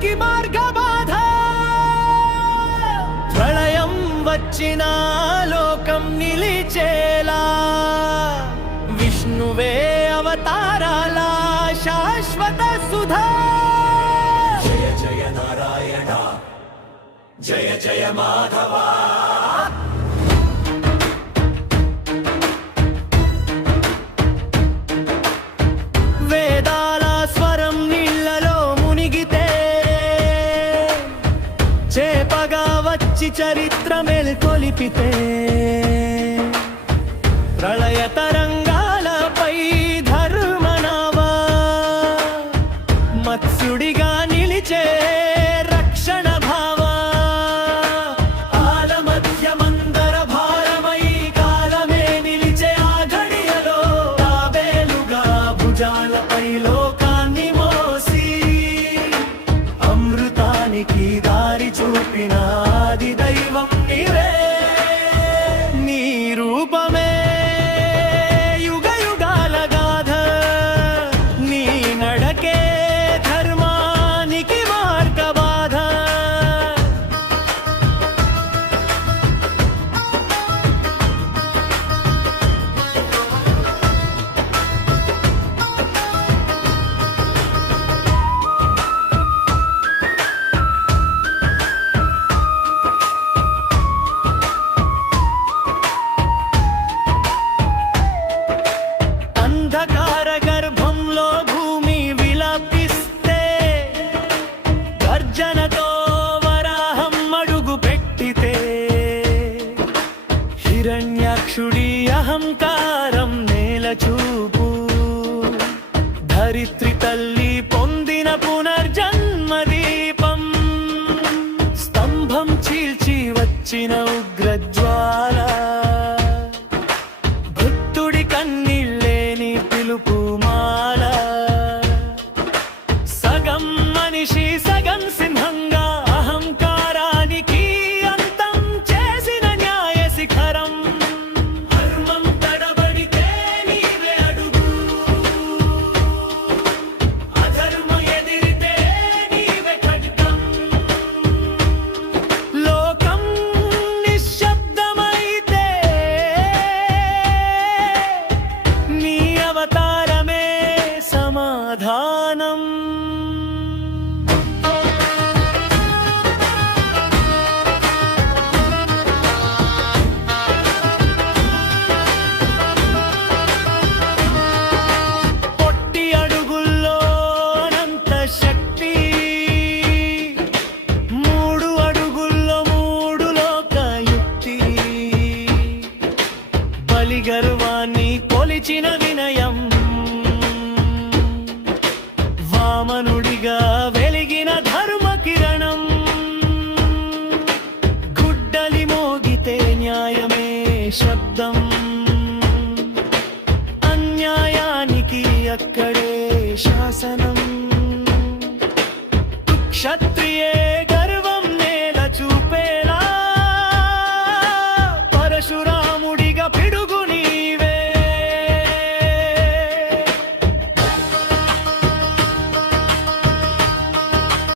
ధర్మానికి మార్గబాధ ప్రళయం వచ్చిన లోకం నిలిచేలా విష్ణువే అవతారాల శాశ్వత సుధా జయ జయ నారాయణ జయ జయ మాధవ వేదాల స్వరం నీళ్లలో మునిగితే చేపగా వచ్చి చరిత్ర మేల్కొలిపితే ప్రళయ తరంగాలపై ధర్మనావా మత్స్యుడిగా నిలిచే రక్షణ భావ ఆల మధ్యమందర భారమై కాలమే నిలిచే ఆ ఘడియలో తాబేలుగా భుజాలపై లోకాన్ని మోసి అమృతానికి దారి చూపిన ఆది దైవం నీవే నీ రూపమే అంధకార గర్భంలో భూమి విలపిస్తే గర్జనతో వరాహం అడుగు పెట్టితే హిరణ్యాక్షుడి అహంకారం నేల చూపు ధరిత్రి తల్లి పొందిన పునర్జన్మ దీపం స్తంభం చీల్చి వచ్చిన ఉగ్రజ్వాల భక్తుడి కన్నీళ్ళేని పిలుపుమాల సగం మనిషి సగం సింహంగా అహంకారానికి అంతం చేసిన న్యాయ శిఖరం ధర్మం తడబడితే నీవే అడుగు అధర్మ ఎదిరితే నీవే ఖడ్గం లోకం నిశ్శబ్దమైతే నీ అవతారమే సమాధానం పొట్టి అడుగుల్లో అనంత శక్తి 3 అడుగుల్లో 3 లోక యుక్తి బలి గర్వాన్ని కొలిచిన వినయం వామనుడిగా వెలిగిన ధర్మ కిరణం గుడ్డలి మోగితే న్యాయమే శబ్దం అన్యాయానికి అక్కడే శాసనం